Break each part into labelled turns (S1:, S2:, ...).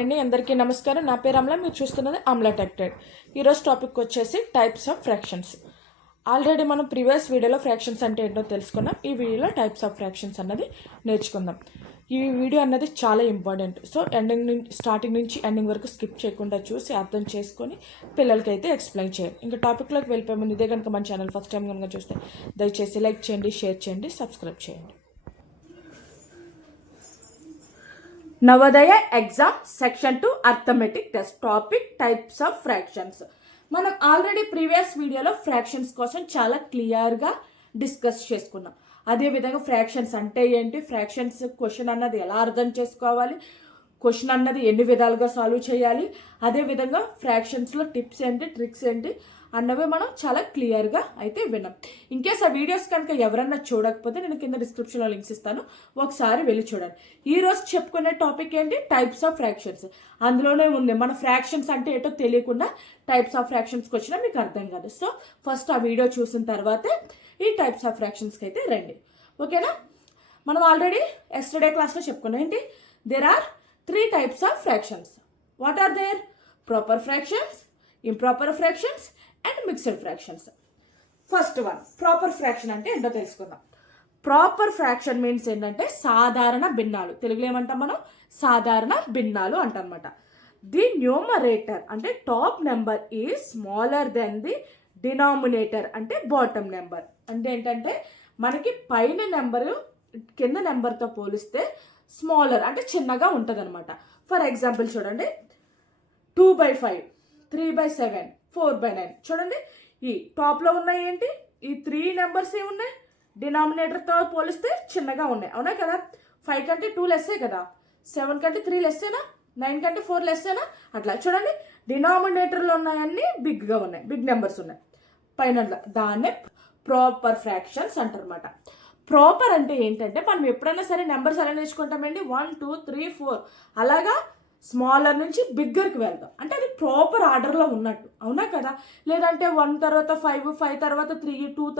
S1: అండి అందరికీ నమస్కారం. నా పేరు అమలా మీరు చూస్తున్నది అమలా టెక్టెడ్ ఈరోజు టాపిక్ వచ్చేసి టైప్స్ ఆఫ్ ఫ్రాక్షన్స్ ఆల్రెడీ మనం ప్రీవియస్ వీడియోలో ఫ్రాక్షన్స్ అంటే ఏంటో తెలుసుకున్నాం. ఈ వీడియోలో టైప్స్ ఆఫ్ ఫ్రాక్షన్స్ అన్నది నేర్చుకుందాం. ఈ వీడియో అన్నది చాలా ఇంపార్టెంట్ సో ఎండింగ్ నుంచి స్టార్టింగ్ నుంచి ఎండింగ్ వరకు స్కిప్ చేయకుండా చూసి అర్థం చేసుకొని పిల్లలకి అయితే ఎక్స్ప్లెయిన్ చేయాలి ఇంకా టాపిక్లోకి వెళ్ళిపోయే ముందు ఇదే కనుక మన ఛానల్ ఫస్ట్ టైం కనుక చూస్తే దయచేసి లైక్ చేయండి షేర్ చేయండి సబ్స్క్రైబ్ చేయండి. Navodaya exam section two arithmetic test topic types of fractions. మనం ఆల్రెడీ ప్రీవియస్ వీడియోలో ఫ్రాక్షన్స్ కోసం చాలా క్లియర్గా డిస్కస్ చేసుకున్నాం. అదేవిధంగా ఫ్రాక్షన్స్ అంటే ఏంటి? ఫ్రాక్షన్స్ క్వశ్చన్ అన్నది ఎలా అర్థం చేసుకోవాలి? క్వశ్చన్ అన్నది ఎన్ని విధాలుగా సాల్వ్ చేయాలి? అదేవిధంగా ఫ్రాక్షన్స్లో టిప్స్ ఏంటి? ట్రిక్స్ ఏంటి? అన్నవి మనం చాలా క్లియర్గా అయితే విన్నాం. ఇన్కేస్ ఆ వీడియోస్ కనుక ఎవరన్నా చూడకపోతే నేను కింద డిస్క్రిప్షన్లో లింక్స్ ఇస్తాను. ఒకసారి వెళ్ళి చూడండి. ఈ రోజు చెప్పుకునే టాపిక్ ఏంటి? టైప్స్ ఆఫ్ ఫ్రాక్షన్స్ అందులోనే ఉంది. మన ఫ్రాక్షన్స్ అంటే ఏంటో తెలియకుండా టైప్స్ ఆఫ్ ఫ్రాక్షన్స్కి వచ్చినా మీకు అర్థం కాదు. సో ఫస్ట్ ఆ వీడియో చూసిన తర్వాతే ఈ టైప్స్ ఆఫ్ ఫ్రాక్షన్స్కి అయితే రండి. ఓకేనా మనం ఆల్రెడీ ఎస్టర్డే క్లాస్లో చెప్పుకున్నాం ఏంటి? There are three types of fractions what are there proper fractions improper fractions and mixed fractions. First one proper fraction అంటే ఏంటో తెలుసుకుందాం. ప్రాపర్ ఫ్రాక్షన్ మీన్స్ ఏంటంటే సాధారణ భిన్నాలు. తెలుగులో ఏమంటాం మనం? సాధారణ భిన్నాలు అంటనమాట ది న్యూమరేటర్ అంటే top number is smaller then the denominator అంటే బాటమ్ నెంబర్ అంటే ఏంటంటే మనకి పైన నెంబరు కింద నెంబర్తో పోలిస్తే స్మాలర్ అంటే చిన్నగా ఉంటుంది అనమాట ఫర్ ఎగ్జాంపుల్ చూడండి. Two by five three by seven four by nine. చూడండి ఈ టాప్లో ఉన్నాయి ఏంటి? ఈ త్రీ నెంబర్స్ ఏమున్నాయి ఉన్నాయి? డినామినేటర్తో పోలిస్తే చిన్నగా ఉన్నాయి. అవునా కదా? ఫైవ్ కంటే టూ లెస్సే కదా? సెవెన్ కంటే త్రీ లెస్సేనా? నైన్ కంటే ఫోర్ లెస్సేనా? అట్లా. చూడండి డినామినేటర్లో ఉన్నాయన్నీ బిగ్గా ఉన్నాయి. బిగ్ నెంబర్స్ ఉన్నాయి. పైన దాన్నే ప్రాపర్ ఫ్రాక్షన్స్ అంటారనమాట ప్రాపర్ అంటే ఏంటంటే మనం ఎప్పుడైనా సరే నెంబర్స్ అలా నేర్చుకుంటామండి. One two three four. అలాగా స్మాలర్ నుంచి బిగ్గర్కి వెళ్దాం. అంటే అది ప్రాపర్ ఆర్డర్లో ఉన్నట్టు. అవునా కదా? లేదంటే వన్ తర్వాత ఫైవ్ ఫైవ్ తర్వాత త్రీ టూ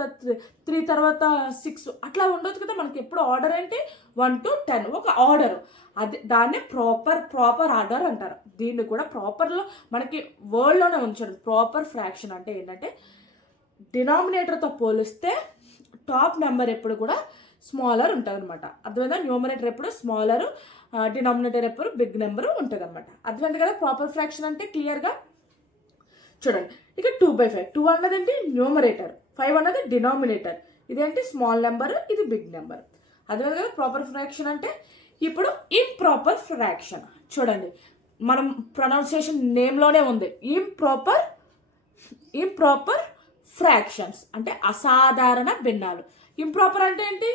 S1: త్రీ తర్వాత సిక్స్ అట్లా ఉండొచ్చు కదా? మనకి ఎప్పుడు ఆర్డర్ అంటే వన్ టు టెన్ ఒక ఆర్డర్ అది దాన్నే ప్రాపర్ ప్రాపర్ ఆర్డర్ అంటారు. దీన్ని కూడా ప్రాపర్లో మనకి వరల్డ్లోనే ఉంచడం. ప్రాపర్ ఫ్రాక్షన్ అంటే ఏంటంటే డినామినేటర్తో పోలిస్తే టాప్ నెంబర్ ఎప్పుడు కూడా స్మాలర్ ఉంటుంది అనమాట అర్థమైందా? న్యూమరేటర్ ఎప్పుడు స్మాలర్ డినామినేటర్ ఎప్పుడు బిగ్ నెంబర్ ఉంటుంది అనమాట అర్థమైంది కదా ప్రాపర్ ఫ్రాక్షన్ అంటే క్లియర్గా చూడండి ఇక టూ బై ఫైవ్ టూ అన్నది ఏంటి న్యూమరేటర్ ఫైవ్ అన్నది డినామినేటర్ ఇదేంటి? స్మాల్ నెంబర్ ఇది బిగ్ నెంబర్ అర్థమైంది కదా ప్రాపర్ ఫ్రాక్షన్ అంటే? ఇప్పుడు ఇంప్రాపర్ ఫ్రాక్షన్ చూడండి మనం ప్రొనౌన్సియేషన్ నేమ్లోనే ఉంది. ఇంప్రాపర్ ఇంప్రాపర్ ఫ్రాక్షన్స్ అంటే అసాధారణ భిన్నాలు. ఇంప్రాపర్ అంటే ఏంటి?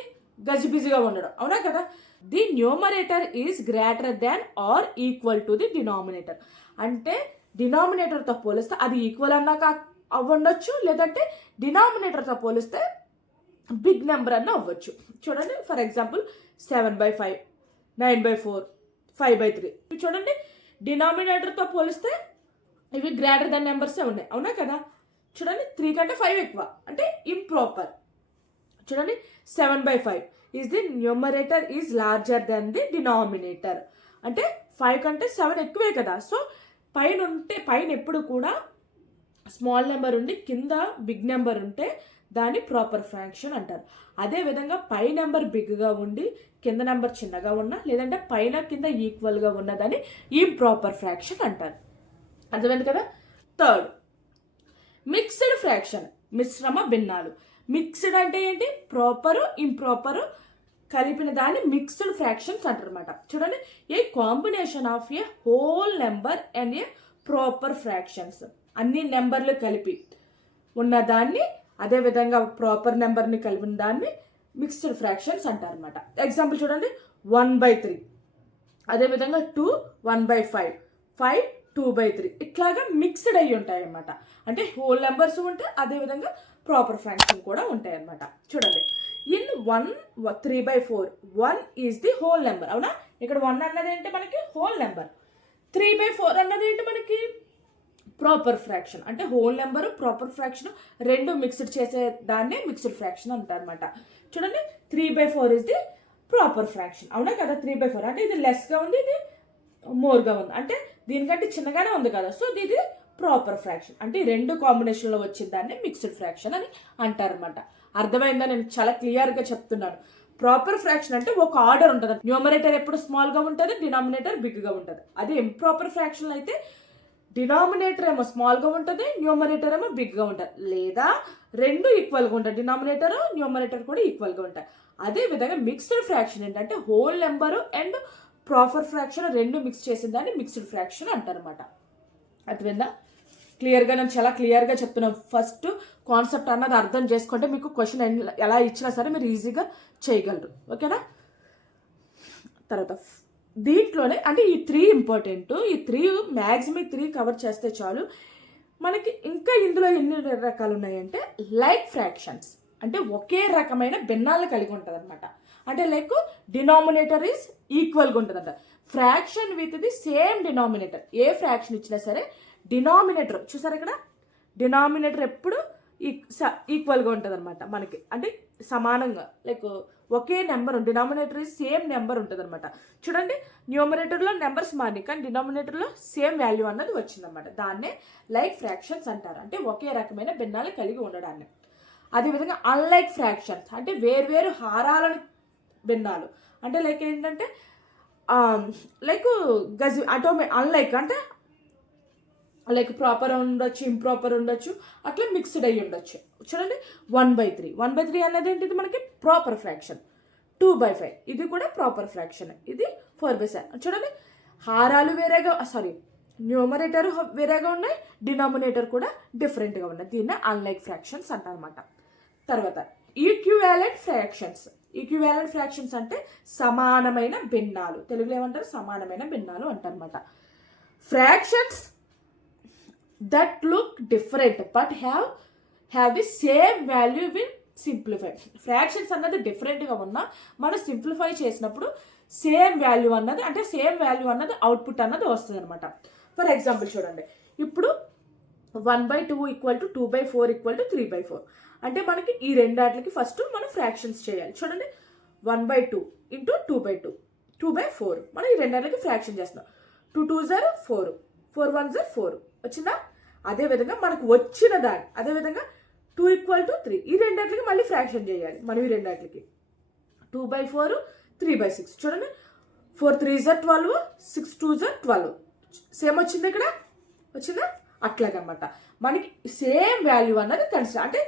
S1: గజిబిజిగా ఉండడం. అవునా కదా? The numerator is greater than or equal to the denominator అంటే డినామినేటర్తో పోలిస్తే అది ఈక్వల్ అన్నాక అవ్వండొచ్చు లేదంటే డినామినేటర్తో పోలిస్తే బిగ్ నెంబర్ అన్న అవ్వచ్చు. చూడండి for example seven by five nine by four five by three చూడండి డినామినేటర్తో పోలిస్తే ఇవి గ్రేటర్ దెన్ నెంబర్సే ఉన్నాయి. అవునా కదా? చూడండి త్రీ కంటే ఫైవ్ ఎక్కువ. అంటే ఇంప్రాపర్ చూడండి seven by five is the numerator is larger then the denominator అంటే ఫైవ్ కంటే సెవెన్ ఎక్కువే కదా. సో పైన ఉంటే పైన ఎప్పుడు కూడా స్మాల్ నెంబర్ ఉండి కింద బిగ్ నెంబర్ ఉంటే దాన్ని ప్రాపర్ ఫ్రాక్షన్ అంటారు. అదే విధంగా పై నెంబర్ బిగ్గా ఉండి కింద నెంబర్ చిన్నగా ఉన్నా లేదంటే పైన కింద ఈక్వల్గా ఉన్నదని ఈ ప్రాపర్ ఫ్రాక్షన్ అంటారు. అర్థమైంది కదా? థర్డ్ మిక్స్డ్ ఫ్రాక్షన్ మిశ్రమ భిన్నాలు. మిక్స్డ్ అంటే ఏంటి? ప్రాపరు ఇంప్రాపరు కలిపిన దాన్ని మిక్స్డ్ ఫ్రాక్షన్స్ అంటారనమాట చూడండి a combination of a whole number and a proper fractions అన్ని నెంబర్లు కలిపి ఉన్నదాన్ని అదే విధంగా ప్రాపర్ నెంబర్ని కలిపిన దాన్ని మిక్స్డ్ ఫ్రాక్షన్స్ అంటారనమాట ఎగ్జాంపుల్ చూడండి వన్ బై త్రీ అదేవిధంగా two one by five five two by three. ఇట్లాగా మిక్స్డ్ అయ్యి ఉంటాయి అన్నమాట అంటే హోల్ నెంబర్స్ ఉంటాయి అదేవిధంగా ప్రాపర్ ఫ్రాక్షన్ కూడా ఉంటాయి అన్నమాట చూడండి. In one three by four one is the whole number. అవునా? ఇక్కడ వన్ అన్నది ఏంటి మనకి? Whole number. Three by four అన్నది ఏంటి మనకి? Proper fraction. అంటే హోల్ నెంబరు ప్రాపర్ ఫ్రాక్షన్ రెండు మిక్స్డ్ చేసే దాన్నే మిక్స్డ్ ఫ్రాక్షన్ అంటారనమాట చూడండి. Three by four is the proper fraction. అవునా కదా? Three by four. అంటే ఇది లెస్గా ఉంది ఇది మోర్గా ఉంది. అంటే దీనికంటే చిన్నగానే ఉంది కదా. సో ఇది ప్రాపర్ ఫ్రాక్షన్ అంటే రెండు కాంబినేషన్లో వచ్చిన దాన్ని మిక్స్డ్ ఫ్రాక్షన్ అని అంటారనమాట అర్థమైందా? నేను చాలా క్లియర్గా చెప్తున్నాను. ప్రాపర్ ఫ్రాక్షన్ అంటే ఒక ఆర్డర్ ఉంటుంది. న్యూమరేటర్ ఎప్పుడు స్మాల్గా ఉంటుంది డినామినేటర్ బిగ్గా ఉంటుంది. అదే ఇంప్రాపర్ ఫ్రాక్షన్ అయితే డినామినేటర్ ఏమో స్మాల్గా ఉంటుంది న్యూమరేటర్ ఏమో బిగ్గా ఉంటుంది. లేదా రెండు ఈక్వల్గా ఉంటాయి. డినామినేటర్ న్యూమరేటర్ కూడా ఈక్వల్గా ఉంటాయి. అదే విధంగా మిక్స్డ్ ఫ్రాక్షన్ ఏంటంటే whole number and proper fraction రెండు మిక్స్ చేసిన దాన్ని మిక్స్డ్ ఫ్రాక్షన్ అంటారనమాట అర్థమైందా? క్లియర్గా నేను చాలా క్లియర్గా చెప్తున్నాను ఫస్ట్ కాన్సెప్ట్ అన్నది అర్థం చేసుకుంటే మీకు క్వశ్చన్ ఎలా ఇచ్చినా సరే మీరు ఈజీగా చేయగలరు. ఓకేనా? తర్వాత దీంట్లోనే అంటే ఈ త్రీ ఇంపార్టెంట్ ఈ త్రీ మ్యాక్సిమం త్రీ కవర్ చేస్తే చాలు. మనకి ఇంకా ఇందులో ఎన్ని రకాలు ఉన్నాయంటే లైక్ ఫ్రాక్షన్స్. అంటే ఒకే రకమైన భిన్నాలు కలిగి ఉంటుంది అనమాట అంటే లైక్ డినామినేటర్ ఈస్ ఈక్వల్గా ఉంటుందంట. Fraction with the same denominator a fraction ఇచ్చినా సరే డినామినేటర్ చూసారు ఇక్కడ? డినామినేటర్ ఎప్పుడు ఈక్వల్గా ఉంటుంది అనమాట మనకి. అంటే సమానంగా. లైక్ ఒకే నెంబర్ డినామినేటర్ సేమ్ నెంబర్ ఉంటుంది అనమాట చూడండి న్యూమినేటర్లో నెంబర్స్ మారి కానీ డినామినేటర్లో సేమ్ వాల్యూ అన్నది వచ్చిందనమాట దాన్నే లైక్ ఫ్రాక్షన్స్ అంటారు. అంటే ఒకే రకమైన భిన్నాలు కలిగి ఉండడాన్ని. అదేవిధంగా అన్లైక్ ఫ్రాక్షన్స్ అంటే వేర్వేరు హారాలను బెన్నాలు అంటే లైక్ ఏంటంటే um, లైక్ గజి అటోమే అన్లైక్ అంటే లైక్ ప్రాపర్ ఉండొచ్చు ఇంప్రాపర్ ఉండొచ్చు అట్లా మిక్స్డ్ అయ్యి ఉండొచ్చు. చూడండి one by three one by three అనేది ఏంటిది మనకి? Proper fraction two by five ఇది కూడా ప్రాపర్ ఫ్రాక్షన్ ఇది ఫోర్ బై సెవెన్ చూడండి హారాలు వేరేగా ah, సారీ న్యూమరేటర్ వేరేగా ఉన్నాయి డినామినేటర్ కూడా డిఫరెంట్గా ఉన్నాయి. దీన్ని అన్లైక్ ఫ్రాక్షన్స్ అంటారనమాట తర్వాత ఈక్యువాలెంట్ ఫ్రాక్షన్స్ ఈక్వివాలెంట్ ఫ్రాక్షన్స్ అంటే సమానమైన భిన్నాలు. తెలుగులో ఏమంటారు? సమానమైన భిన్నాలు అంటారనమాట fractions that look different but have have the same value when simplify fractions అన్నది డిఫరెంట్గా ఉన్నా మనం సింప్లిఫై చేసినప్పుడు సేమ్ వాల్యూ అన్నది అంటే సేమ్ వాల్యూ అన్నది అవుట్పుట్ అన్నది వస్తుంది అనమాట ఫర్ ఎగ్జాంపుల్ చూడండి. ఇప్పుడు one by two equal to two by four equal to three by four అంటే మనకి ఈ రెండాట్లకి ఫస్ట్ మనం ఫ్రాక్షన్స్ చేయాలి. చూడండి one by two into two by two two by four మనం ఈ రెండాట్లకి ఫ్రాక్షన్ చేస్తున్నాం. టూ టూ జర్ ఫోర్ ఫోర్ వన్ జర్ ఫోర్ వచ్చిందా? అదేవిధంగా మనకు వచ్చిన దాన్ని అదేవిధంగా టూ ఈక్వల్ టు త్రీ ఈ రెండాట్లకి మళ్ళీ ఫ్రాక్షన్ చేయాలి మనం ఈ రెండాట్లకి. Two by four three by six చూడండి ఫోర్ త్రీ జర్ ట్వెల్వ్ సిక్స్ టూ జర్ ట్వెల్వ్ సేమ్ వచ్చింది ఇక్కడ? వచ్చిందా? అట్లాగనమాట. మనకి సేమ్ వాల్యూ అన్నది కన్సిడర్ అంటే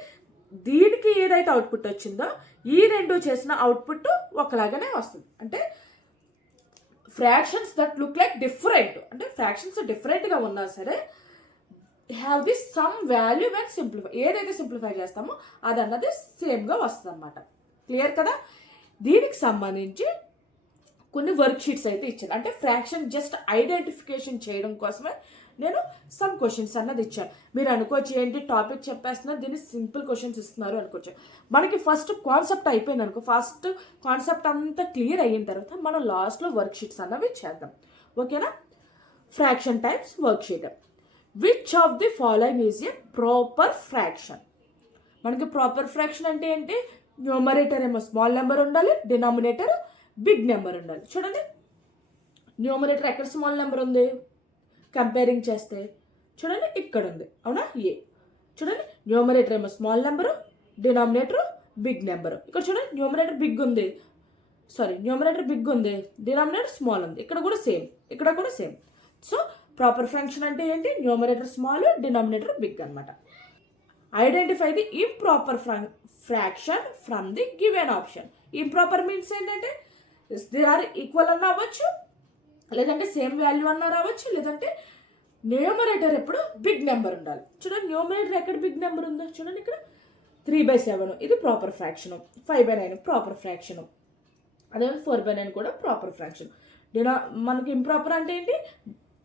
S1: దీనికి ఏదైతే అవుట్పుట్ వచ్చిందో ఈ రెండు చేసిన అవుట్పుట్ ఒకలాగానే వస్తుంది. అంటే fractions that look like different అంటే ఫ్రాక్షన్స్ డిఫరెంట్గా ఉన్నా సరే have the sum value when simplify ఏదైతే సింప్లిఫై చేస్తామో అది అన్నది సేమ్గా వస్తుంది అనమాట క్లియర్ కదా? దీనికి సంబంధించి కొన్ని వర్క్షీట్స్ అయితే ఇచ్చారు. అంటే ఫ్రాక్షన్ జస్ట్ ఐడెంటిఫికేషన్ చేయడం కోసమే నేను సమ్ క్వశ్చన్స్ అన్నది ఇచ్చాను మీరు అనుకోవచ్చు ఏంటి టాపిక్ చెప్పేస్తున్నారు దీన్ని సింపుల్ క్వశ్చన్స్ ఇస్తున్నారు అనుకోవచ్చు. మనకి ఫస్ట్ కాన్సెప్ట్ అయిపోయింది అనుకో ఫస్ట్ కాన్సెప్ట్ అంతా క్లియర్ అయిన తర్వాత మనం లాస్ట్లో వర్క్ షీట్స్ అన్నవి చేద్దాం. ఓకేనా fraction types worksheet which of the following is a proper fraction మనకి ప్రాపర్ ఫ్రాక్షన్ అంటే ఏంటి? న్యూమరేటర్ ఏమో స్మాల్ నెంబర్ ఉండాలి డినామినేటర్ బిగ్ నెంబర్ ఉండాలి. చూడండి. న్యూమరేటర్ ఎక్కడ స్మాల్ నెంబర్ ఉంది? కంపేరింగ్ చేస్తే చూడండి ఇక్కడ ఉంది అవునా? ఏ. చూడండి న్యూమరేటర్ ఏమో small number denominator big number ఇక్కడ చూడండి న్యూమరేటర్ బిగ్ ఉంది. సారీ న్యూమరేటర్ బిగ్ ఉంది. డినామినేటర్ స్మాల్ ఉంది. ఇక్కడ కూడా సేమ్ ఇక్కడ కూడా సేమ్ సో ప్రాపర్ ఫంక్షన్ అంటే ఏంటి? న్యూమరేటర్ స్మాల్ డినామినేటర్ బిగ్ అనమాట identify the improper fraction from the given option improper means ఏంటంటే దే ఆర్ ఈక్వల్ అన్న అవ్వచ్చు లేదంటే సేమ్ వాల్యూ అన్న రావచ్చు లేదంటే న్యూమరేటర్ ఎప్పుడు బిగ్ నెంబర్ ఉండాలి. చూడండి న్యూమరేటర్ ఎక్కడ బిగ్ నెంబర్ ఉందో చూడండి ఇక్కడ. త్రీ బై సెవెన్ ఇది proper fraction. Five by nine proper fraction. అదే ఫోర్ బై నైన్ కూడా ప్రాపర్ ఫ్రాక్షన్. డినా మనకి ఇంప్రాపర్ అంటే ఏంటి?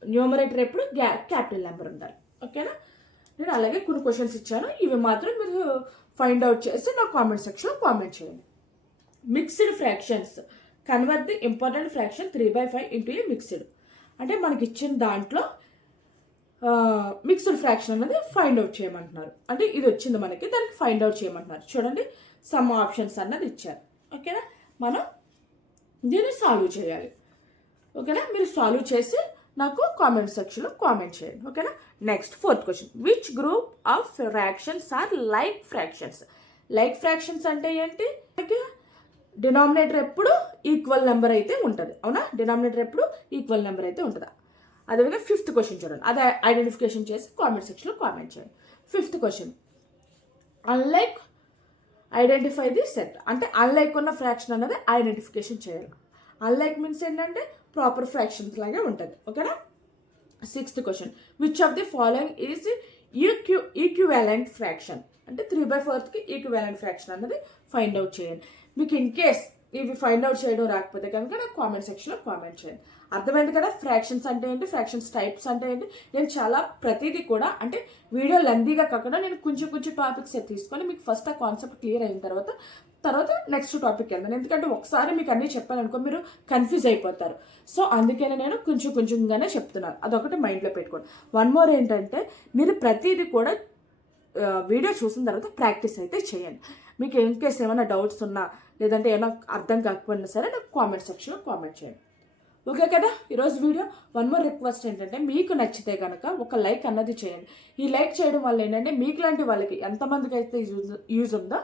S1: న్యూమరేటర్ ఎప్పుడు గ్యా క్యాపిటల్ నెంబర్ ఉండాలి. ఓకేనా? నేను అలాగే కొన్ని క్వశ్చన్స్ ఇచ్చాను. ఇవి మాత్రం మీరు ఫైండ్ అవుట్ చేసి నా కామెంట్ సెక్షన్లో కామెంట్ చేయండి. Mixed fractions convert the important fraction three by five into a mixed అంటే మనకి ఇచ్చిన దాంట్లో మిక్స్డ్ ఫ్రాక్షన్ అనేది ఫైండ్ అవుట్ చేయమంటున్నారు. అంటే ఇది వచ్చింది మనకి దానికి ఫైండ్ అవుట్ చేయమంటున్నారు. చూడండి సమ్ ఆప్షన్స్ అన్నది ఇచ్చారు. ఓకేనా? మనం దీన్ని సాల్వ్ చేయాలి. ఓకేనా? మీరు సాల్వ్ చేసి నాకు కామెంట్ సెక్షన్లో కామెంట్ చేయండి. ఓకేనా? Next fourth question which group of fractions are like fractions like fractions అంటే ఏంటి? డినామినేటర్ ఎప్పుడు ఈక్వల్ నెంబర్ అయితే ఉంటుంది. అవునా? డినామినేటర్ ఎప్పుడు ఈక్వల్ నెంబర్ అయితే ఉంటుంది? అదేవిధంగా ఫిఫ్త్ క్వశ్చన్ చూడండి. అదే ఐడెంటిఫికేషన్ చేసి కామెంట్ సెక్షన్లో కామెంట్ చేయండి. Fifth question. Unlike identify the set. అంటే అన్లైక్ ఉన్న ఫ్రాక్షన్ అనేది ఐడెంటిఫికేషన్ చేయాలి. అన్లైక్ మీన్స్ ఏంటంటే ప్రాపర్ ఫ్రాక్షన్స్ లాగే ఉంటుంది. ఓకేనా? Sixth question. Which of the following is EQ equivalent fraction అంటే త్రీ బై ఫోర్త్కి ఈక్యువాలెంట్ ఫ్రాక్షన్ అన్నది ఫైండ్ అవుట్ చేయండి. మీకు ఇన్ కేస్ ఇవి ఫైండ్ అవుట్ చేయడం రాకపోతే కనుక నాకు కామెంట్ సెక్షన్లో కామెంట్ చేయండి. అర్థమైంది కదా? ఫ్రాక్షన్స్ అంటే ఏంటి? ఫ్రాక్షన్స్ టైప్స్ అంటే ఏంటి? నేను చాలా ప్రతిదీ కూడా అంటే వీడియో లెందీగా కాకుండా నేను కొంచెం కొంచెం టాపిక్స్ తీసుకొని మీకు ఫస్ట్ ఆ కాన్సెప్ట్ క్లియర్ అయిన తర్వాత తర్వాత నెక్స్ట్ టాపిక్ వెళ్తాను. ఎందుకంటే ఒకసారి మీకు అన్నీ చెప్పాలనుకో మీరు కన్ఫ్యూజ్ అయిపోతారు. సో అందుకనే నేను కొంచెం కొంచెంగానే చెప్తున్నాను. అదొకటి మైండ్లో పెట్టుకోండి. వన్ మోర్ ఏంటంటే మీరు ప్రతిదీ కూడా వీడియో చూసిన తర్వాత ప్రాక్టీస్ అయితే చేయండి. మీకు ఇన్ కేస్ ఏమైనా డౌట్స్ ఉన్నా లేదంటే ఏమైనా అర్థం కాకపోయినా సరే నాకు కామెంట్ సెక్షన్లో కామెంట్ చేయండి. ఓకే కదా? ఈరోజు వీడియో వన్ మోర్ రిక్వెస్ట్ ఏంటంటే మీకు నచ్చితే కనుక ఒక లైక్ అన్నది చేయండి. ఈ లైక్ చేయడం వల్ల ఏంటంటే మీకు లాంటి వాళ్ళకి ఎంతమందికి అయితే యూజ్ యూజ్ ఉందో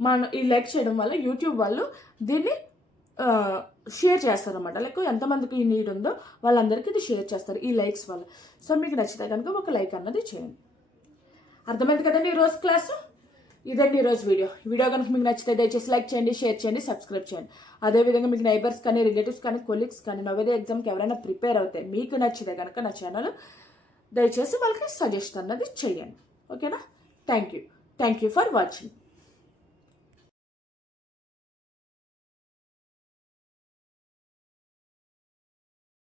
S1: మన ఈ లైక్ చేయడం వల్ల యూట్యూబ్ వాళ్ళు దీన్ని షేర్ చేస్తారనమాట లైక్ ఎంతమందికి ఈ నీడ్ ఉందో వాళ్ళందరికీ ఇది షేర్ చేస్తారు ఈ లైక్స్ వల్ల. సో మీకు నచ్చితే కనుక ఒక లైక్ అన్నది చేయండి. అర్థమైంది కదండి ఈరోజు క్లాసు ఇదండి ఈరోజు వీడియో. వీడియో కనుక మీకు నచ్చితే దయచేసి లైక్ చేయండి షేర్ చేయండి సబ్స్క్రైబ్ చేయండి. అదేవిధంగా మీకు నైబర్స్ కానీ రిలేటివ్స్ కానీ కొలీగ్స్ కానీ నవేదే ఎగ్జామ్కి ఎవరైనా ప్రిపేర్ అవుతాయి మీకు నచ్చితే కనుక నా ఛానల్ దయచేసి వాళ్ళకి సజెస్ట్ అన్నది చేయండి. ఓకేనా? Thank you thank you for watching